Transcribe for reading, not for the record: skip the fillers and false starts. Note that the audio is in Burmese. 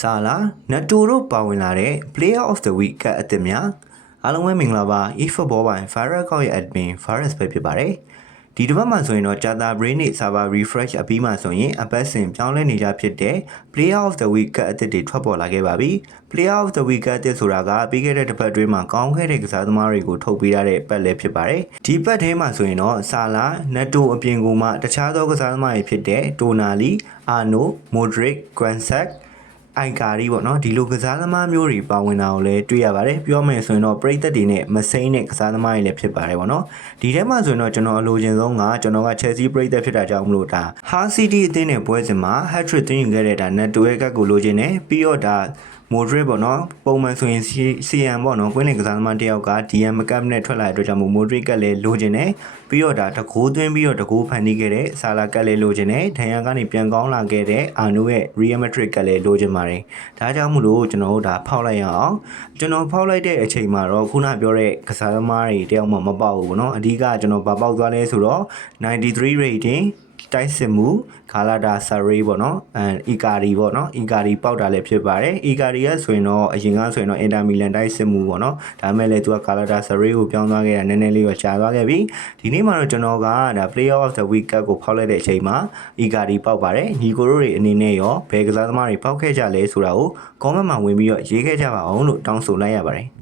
ဆာလာနတူတို့ပါဝင်လာတဲ့ Player of the Week ကအသစ်များအားလုံးပဲမင်္ဂလာပါ eFootball ပိုင်း Virus ကောက်ရဲ့ admin Virus ပဲဖြစ်ပါတယ်ဒီတစ်ပတ်မှာဆိုရင်တော့ Jata Brain နဲ့ Server Refresh အပြီးမှဆိုရင်အပတ်စဉ်ပြောင်းလဲနေကြဖြစ်တဲ့ Player of the Week ကအသစ်တွေထွက်ပေါ်လာခဲ့ပါပြီ Player of the Week ကအသစ်ဆိုတာကပြီးခဲ့တဲ့တစ်ပတ်တွင်းမှာကောင်းခဲ့တဲ့ကစားသမားတွေကိုထုတ်ပေးရတဲ့ပတ်လည်းဖြစ်ပါတယ်ဒီပတ်ထဲမှာဆိုရင်တော့ဆာလာနတူအပြင်ကိုမှတခြားသောကစားသမားတွေဖြစ်တဲ့တိုနာလီအာနိုမိုဒရစ်ဂွမ်ဆက်အိုင်ကာရီပေါ့နော်ဒီလိုကစားသမားမျိုးတွေပါဝင်တာကိုလည်းတွေ့ရပါတယ်ပြောမယ်ဆိုရင်တော့ပရိသတ်တွေနဲ့မစိမ့်တဲ့ကစားသမားတွေလည်းဖြစ်ပါတယ်ပေါ့နော်ဒီထဲမှာဆိုရင်တော့ကျွန်တော်အလိုချင်ဆုံးကကျွန်တော်က Chelsea ပရိသတ်ဖြစ်တာကြောင့်မလို့ဒါ Hull City အသင်းနဲ့ပွဲစဉ်မှာ hat-trick သွင်းယူခဲ့တဲ့ဒါနတ်တူရဲ့ကတ်ကိုလိုချင်တယ်ပြီးတော့ဒါမိုဒရစ်ပေါ့နော်ပုံမှန်ဆိုရင် CM ပေါ့နော်ကွင်းလင်ကစားသမားတယောက်က DM ကပ်နဲ့ထွက်လာတဲ့အတွက်ကြောင့်မိုဒရစ်ကလည်းလိုချင်တယ်ပြီးတော့ဒါတကိုးသွင်းပြီးတော့တကိုးဖန်တီးခဲ့တဲ့ဆာလာကလည်းလိုချင်တယ်ဒဏ်ရာကနေပြန်ကောင်းလာခဲ့တဲ့အာနိုရဲ့ Real Madrid ကလည်းလိုချင်ပါတယ်ဒါကြောင့်မို့လို့ကျွန်တော်တို့ဒါဖောက်လိုက်ရအောင်ကျွန်တော်ဖောက်လိုက်တဲ့အချိန်မှာတော့ခုနပြောတဲ့ကစားသမားတွေတယောက်မှမပေါက်ဘူးပေါ့နော်အဓိကကျွန်တော်ဗာပေါက်သွားလဲဆိုတော့93 ratingတိုက်စစ်မှုဂါလာတာဆာရေးပေါ့နော်အီကာရီပေါ့နော်အီကာရီပေါက်တာလည်းဖြစ်ပါတယ်အီကာရီကဆိုရင်တော့အရင်ကဆိုရင်တော့အင်တာမီလန်တိုက်စစ်မှုပေါ့နော်ဒါပေမဲ့လည်းသူကဂါလာတာဆာရေးကိုပြောင်းသွားခဲ့တာနည်းနည်းလေးတော့ကြာသွားခဲ့ပြီဒီနေ့မှာတော့ကျွန်တော်ကဒါ Player of the Week ကိုဖောက်လိုက်တဲ့အချိန်မှာအီကာရီပေါက်ပါတယ်ညီကိုတို့တွေအနေနဲ့ရောဘယ်ကစားသမားတွေပေါက်ခဲ့ကြလဲဆိုတာကို comment မှာဝင်ပြီးတော့ရေးခဲ့ကြပါအောင်လို့တောင်းဆိုလိုက်ရပါတယ်